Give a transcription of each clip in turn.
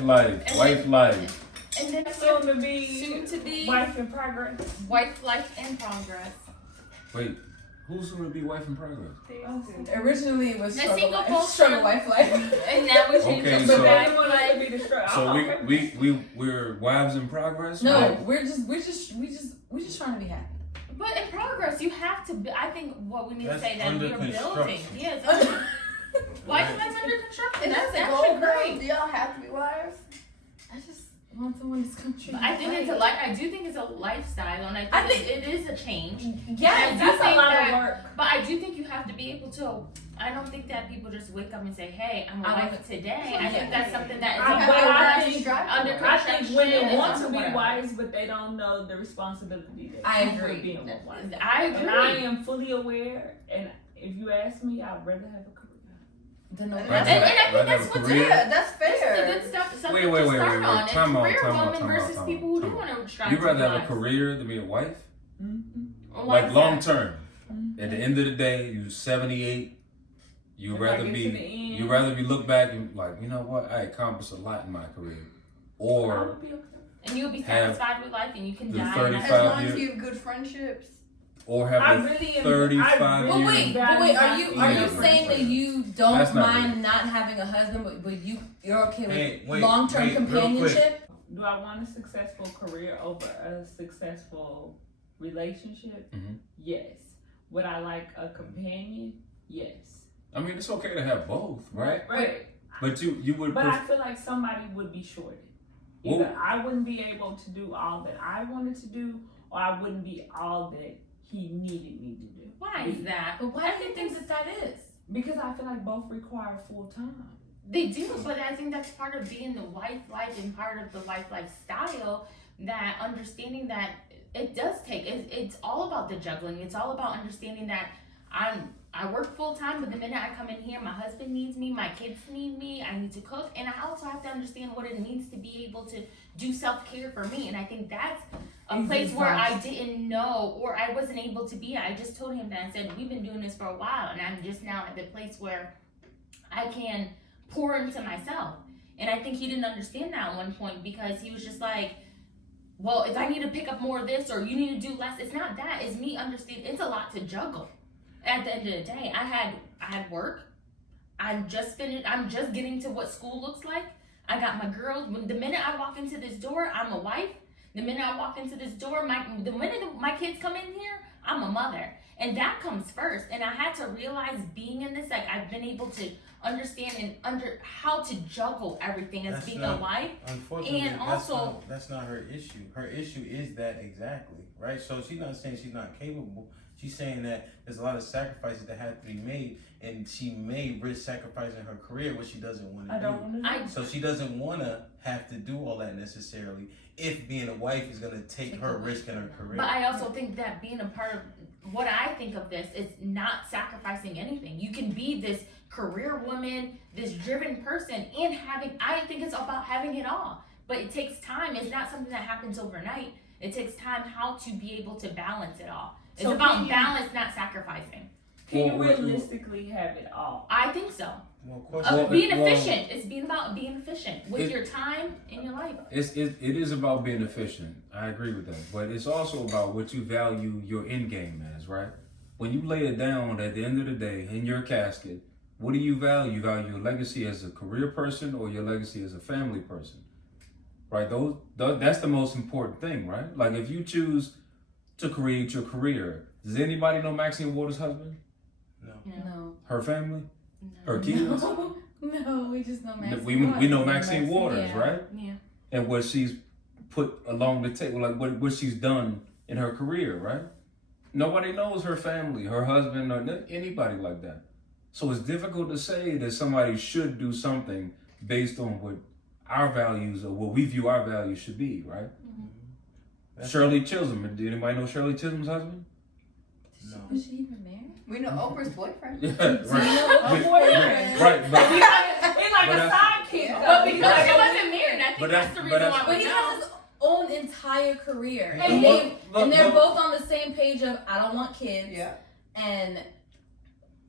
Wife life. And then soon to be wife in progress. Wife life in progress. Wait, who's going to be wife in progress? Originally it was The single folks struggle life. And now we changed Okay, it. so- But they want us to be the So we're wives in progress? No, Right? we're just trying to be happy. But in progress, you have to. I think what we need That's to say that under we're building. construction. Yes. Wife life under construction. Is That's that the actually goal, girl? great. Do y'all have to be wives? I just want someone in this country. I think it's I do think it's a lifestyle, and I think it is a change. Yes, I do that's a think lot that- of work. But I do think you have to be able to. I don't think that people just wake up and say, "Hey, I'm a wife today." I think that's something that is I think under I think when they want to be whatever. wives, but they don't know the responsibility that I comes with agree. being a wife. I And I agree. am fully aware, and if you ask me, I'd rather have a career. And I think that's what's career? Yeah, that's This is fair. the good stuff. Something Wait, to start on. And Time out, career time out, woman time out, versus time people out, who time do out. want to strive You'd to rather be have a wives. career than be a wife? Mm-hmm. Why Like is long that? term. At the end of the day, you 78. You If rather I get to the be end- you rather be look back and like, you know what, I accomplished a lot in my career. I Or would be okay. And you'll be have satisfied with life, and you can the die. 35 As long as years. you have good friendships. have I a really am- 35 But year wait, are you Yeah. saying that you don't That's not mind real. not having a husband, but you're okay with Hey, wait, long-term wait, real quick. companionship? Do I want a successful career over a successful relationship? Mhm. Yes. Would I like a companion? Yes. I mean, it's okay to have both, right? Right. But you would But I feel like somebody would be shorted. Well- Either I wouldn't be able to do all that I wanted to do, or I wouldn't be all that he needed me to do. Why is that? But why do you think that is? Because I feel like both require full time. They do, but I think that's part of being the wife life and part of the wife lifestyle. That understanding that it does take. It's all about the juggling. It's all about understanding that I work full time, but the minute I come in here, my husband needs me, my kids need me, I need to cook, and I also have to understand what it means to be able to do self-care for me. And I think that's a place where I didn't know or I wasn't able to be. I just told him that and said, we've been doing this for a while, and I'm just now at the place where I can pour into myself. And I think he didn't understand that at one point because he was just like, well, if I need to pick up more of this or you need to do less, it's not that. It's me understanding. It's a lot to juggle. At the end of the day, I had work. I'm just finished. I'm just getting to what school looks like. I got my girls. When the minute I walk into this door, I'm a wife. The minute I walk into this door, the minute my kids come in here, I'm a mother. And that comes first. And I had to realize being in this, like I've been able to understand and how to juggle everything as being a wife. Unfortunately, And also, that's not her issue. Her issue is that exactly, right? So she's not saying she's not capable. She's saying that there's a lot of sacrifices that have to be made, and she may risk sacrificing her career, which she doesn't want to I do. don't want to. So she doesn't want to have to do all that necessarily if being a wife is going to take her risk in her career. But I also think that being a part of what I think of this is not sacrificing anything. You can be this career woman, this driven person, and I think it's about having it all. But it takes time. It's not something that happens overnight. It takes time how to be able to balance it all. It's So about balance, not sacrificing. Can you realistically have it all? I think so. Well, Efficient. It's being about being efficient with your time and your life. It is about being efficient. I agree with that. But it's also about what you value your end game as, right? When you lay it down at the end of the day in your casket, what do you value? You value your legacy as a career person or your legacy as a family person, right? That's the most important thing, right? Like if you choose to create your career, does anybody know Maxine Waters' husband? No. Her family? Her kids? No, we just know Maxine We Waters. know Maxine Waters, yeah. right? Yeah. And what she's put along the table, like what she's done in her career, right? Nobody knows her family, her husband, or anybody like that. So it's difficult to say that somebody should do something based on what our values or what we view our values should be, right? Mm-hmm. Shirley Chisholm. Did anybody know Shirley Chisholm's husband? No. Was she even married? We know Oprah's boyfriend. Yeah, right. boyfriend. Right, but It's like But a that's- sidekick. But because she wasn't married, I think But that's the reason why But we he know. has his own entire career, Look, and they're look. both on the same page of I don't want kids. Yeah. And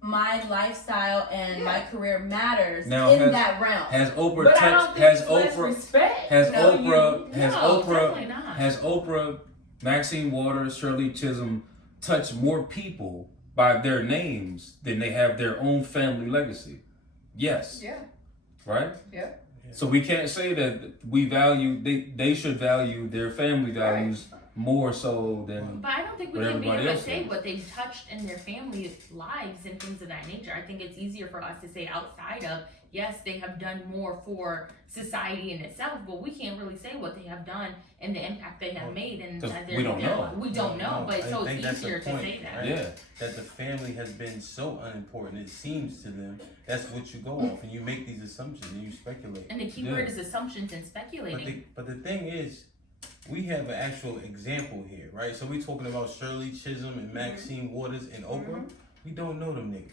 my lifestyle and my career matters Now, in that realm. Has Oprah But I don't touched? think Has it's less Oprah? respect. Has No, Oprah? Has definitely not. Oprah? Has Oprah? Maxine Waters, Shirley Chisholm touched more people by their names than they have their own family legacy. Yes. Yeah. Right? Yeah. So we can't say that we value, they should value their family values more so than But I don't think we what can be everybody able to else say does. what they've touched in their family lives and things of that nature. I think it's easier for us to say outside of, yes, they have done more for society in itself, but we can't really say what they have done and the impact they have made. And 'Cause that we don't they're- know. We don't know, but I so think it's that's the easier to point, say that. right? Yeah. That the family has been so unimportant, it seems to them. That's what you go off, and you make these assumptions and you speculate. And the key word is assumptions and speculating. But the thing is, we have an actual example here, right? So we talking about Shirley Chisholm and Maxine Waters and Oprah. We don't know them niggas.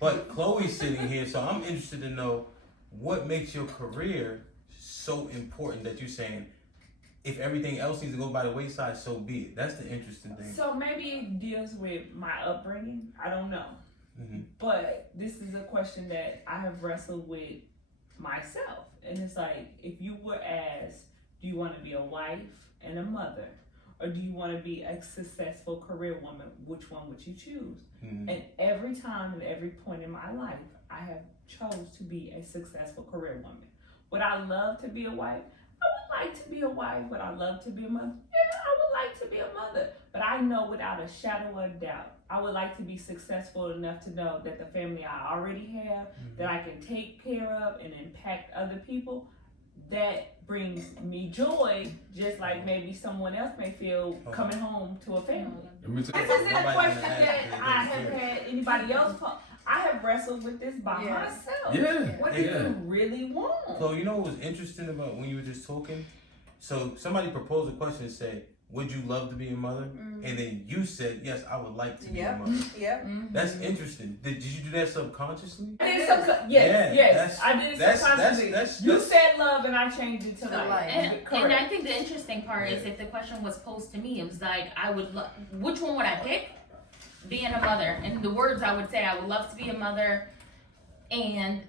But Chloe's sitting here, so I'm interested to know what makes your career so important that you're saying, if everything else needs to go by the wayside, so be it. That's the interesting thing. So maybe it deals with my upbringing. I don't know. Mhm. But this is a question that I have wrestled with myself. And it's like, if you were asked, do you want to be a wife and a mother? Or do you want to be a successful career woman? Which one would you choose? Mhm. And every time and every point in my life, I have chose to be a successful career woman. Would I love to be a wife? I would like to be a wife. Would I love to be a mother? Yeah, I would like to be a mother. But I know without a shadow of a doubt, I would like to be successful enough to know that the family I already have, that I can take care of and impact other people, that brings me joy, just like maybe someone else may feel coming home to a family. Let me tell This you- isn't a question that I have had anybody else talk. I have wrestled with this by myself. Yeah. What do Yeah. you really want? So you know what was interesting about when you were just talking? So somebody proposed a question and said, would you love to be a mother? And then you said, yes, I would like to be a mother. Yep. That's interesting. Did you do that subconsciously? I did Yeah, yes, I did it that's- subconsciously. that's- You that's- said love and I changed it to To like. like. And Correct. I think the interesting part is if the question was posed to me, it was like, which one would I pick? Being a mother. And the words I would say, I would love to be a mother. And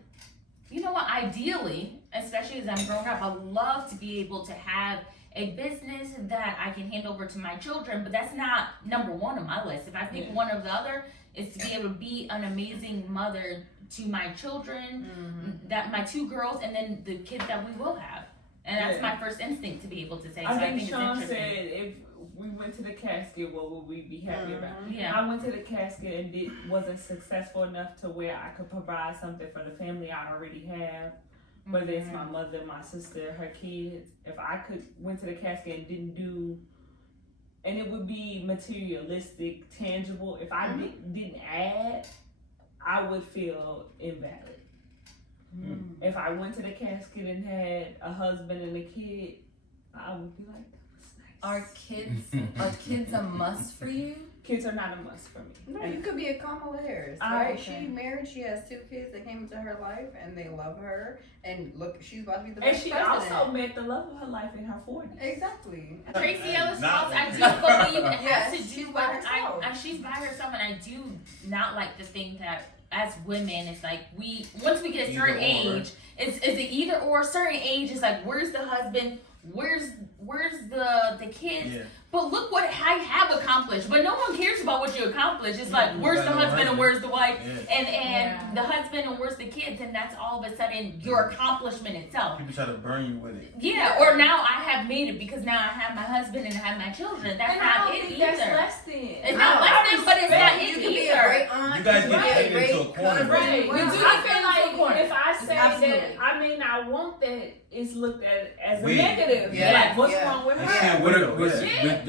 you know what? Ideally, especially as I'm growing up, I would love to be able to have a business that I can hand over to my children, but that's not number one on my list. If I pick one or the other, is to be able to be an amazing mother to my children, that my 2 girls, and then the kids that we will have. And that's my first instinct to be able to say. I So think it's Sean interesting. said if we went to the casket, what would we be happy about? Yeah. I went to the casket and wasn't successful enough to where I could provide something for the family I already have. Whether it's my mother, my sister, her kids. If I went to the casket and didn't do, and it would be materialistic, tangible. If I didn't add, I would feel invalid. If I went to the casket and had a husband and a kid, I would be like, that was nice. Are kids a must for you? Kids are not a must for me. No, you could be a Kamala Harris, Oh, right? okay. She married, she has 2 kids that came into her life and they love her. And look, she's about to be the And vice she president. also met the love of her life in her 40s. Exactly. Tracy Ellis Not Ross, I do with believe it Yes, has to she's do by with herself. she's by herself, and I do not like to think that as women, it's like once we get a certain Either or. age, it's an either or. A certain age is like, where's the husband? Where's the kids? Yeah. But look what I have accomplished. But no one cares about what you accomplished. It's like, where's the husband and where's the wife? Yeah. And the husband and where's the kids? And that's all of a sudden your accomplishment itself. People try to burn you with it. Yeah, or now I have made it because now I have my husband and I have my children. That's And I not don't it think either. that's less than. It's not less than, but it's not You it could be a either. great aunt. You guys get could be painted great into a corner. cousin. Right. We do I get feel painted into a like corner. if I say Absolutely. that I may not want that, it's looked at as a Weird. negative. Yeah. Like, what's Yeah. wrong with It's her? still What widow, what's- yeah.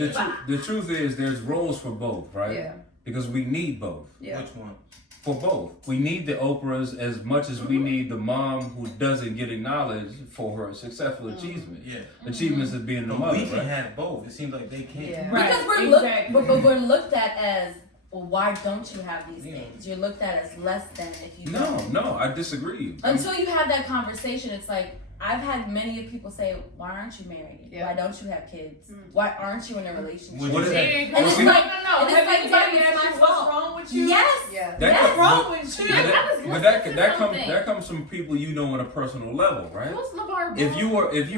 the truth is there's roles for both, right? Yeah. Because we need both. Yeah. Which one? For both. We need the Oprahs as much as we need the mom who doesn't get acknowledged for her successful achievement. Yeah. Achievements of being the But mother, we can right? have both. It seems like they can't. Yeah. Right. Because we're Exactly. but we're looked at as, well, why don't you have these Yeah. things? You're looked at as less than if you No, don't. no, I disagree. Until you have that conversation, it's like, I've had many people say, why aren't you married? Yeah. Why don't you have kids? Why aren't you in a relationship? Would What you is say? that? And it's No, like, no, no. And it's Have like, anybody damn, it's asked my you what's fault. wrong with you? Yes. Yeah. What's wrong with you? Yeah. I was But listening to comes something. that comes from people you know on a personal level, right? Who's LeVar If you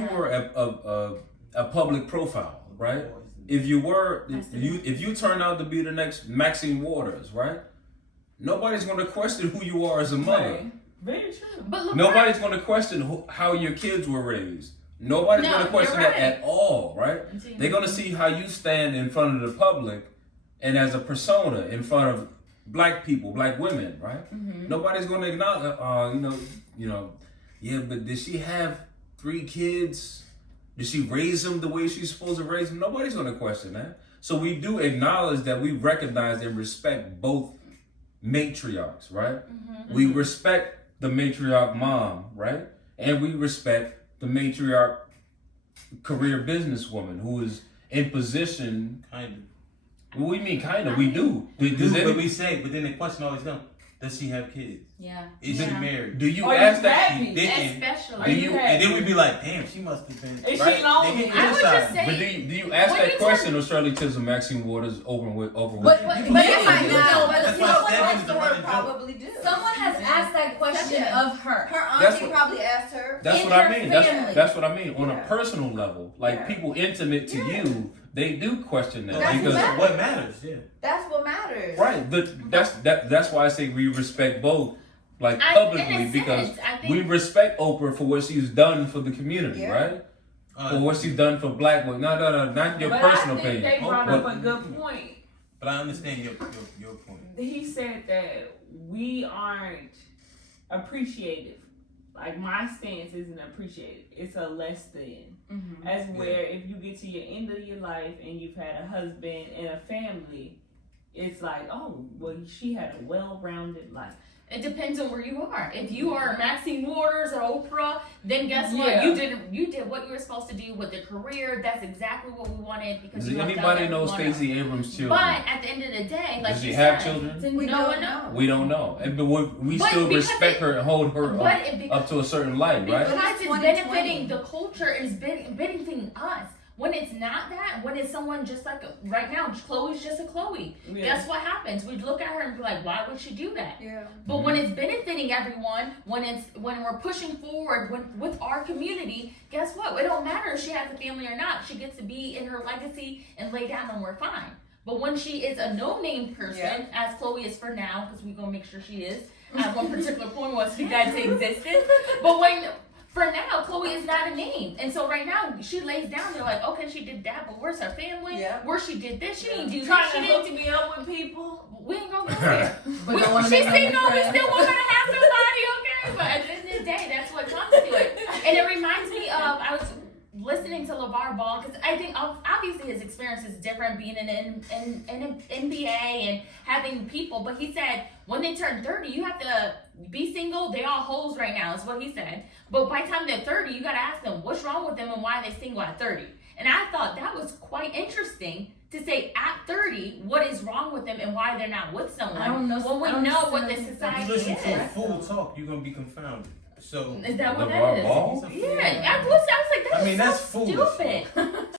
Ball? were a public profile, right? If you turn out to be the next Maxine Waters, right? Nobody's going to question who you are as a mother. Right. Very true. But LeVar, Nobody's going to question how your kids were raised. Nobody's No, going to question you're that right. at all, right? They're going to see how you stand in front of the public and as a persona in front of black people, black women, right? Mm-hmm. Nobody's going to acknowledge, yeah, but did she have 3 kids? Did she raise them the way she's supposed to raise them? Nobody's going to question that. So we do acknowledge that we recognize and respect both matriarchs, right? Mm-hmm. We respect the matriarch mom, right? And we respect the matriarch career businesswoman who is in position. Kind What do you mean, kind of? We do. of. Does But any, we say, but then the question always comes, does she have kids? Yeah. Is she Yeah. married? do you Are ask you that? happy? She didn't. especially. Are you And then we be like, damn, she must have been. Is she right? lonely? They get I would just criticized. say- But do you ask When that you question, or Shirley Chisholm, Maxine Waters, over with? But You it can might do that. not. But That's why someone Steph has is the to- running joke. Probably do. Someone has asked that question Yeah. of her. Her That's auntie what- probably asked her. That's In what I her mean. family. That's what I mean. On a Yeah. personal level, like Yeah. people intimate to Yeah. you, they do question that That's because what What matters? Yeah. That's what matters. right. That's why I say we respect both, like In publicly, a because sense, I think we respect Oprah for what she's done for the community, Yeah. right? For what she's done for black women. No, not your But personal I think opinion. they brought But- up a good point. But I understand your point. He said that we aren't appreciative. Like my stance isn't appreciated. It's a less than. Mm-hmm. As where if you get to your end of your life and you've had a husband and a family, it's like, oh, well, she had a well-rounded life. it depends on where you are. If you are Maxine Waters or Oprah, then guess what? Yeah. You did what you were supposed to do with your career. That's exactly what we wanted because Does you anybody know everyone else. Stacey Abrams' children? But at the end of the day, like Does she you have said, children? We No don't one know. We don't know, but we But still because respect her and hold her But up, it because up to a certain light, right? Because It's it's 2020. benefiting the culture, is benefiting us. When it's not that, when it's someone just like right now, Chloe's just a Chloe. Yeah. Guess what happens? We look at her and be like, why would she do that? Yeah. But when it's benefiting everyone, when we're pushing forward with our community, guess what? It don't matter if she has a family or not. She gets to be in her legacy and lay down, and we're fine. But when she is a no-name person, Yeah. as Chloe is for now, because we're gonna make sure she is at one particular point once we got to existence. But when for now, Chloe is not a name. And so right now, she lays down, they're like, okay, she did that, but where's her family? Yeah. Where she did this? She didn't do this. Trying She to didn't hook me up with people. we ain't gonna go there. But don't wanna She's make saying, them no, we friends. still want her to have somebody, okay? But at the end of the day, that's what comes to it. And it reminds me of, I was listening to LeVar Ball, because I think obviously his experience is different being in an NBA and having people, but he said when they turn 30, you have to be single. They all hoes right now, is what he said. But by the time they're 30, you got to ask them what's wrong with them and why are they single at 30. And I thought that was quite interesting to say at 30 what is wrong with them and why they're not with someone. I don't know. When we I don't know what the necessarily- If society you listen is. to a full talk, you're gonna be confounded. So Is that what LeVar that is? Ball? Yeah, I was like, that's I mean, that's so foolish. stupid.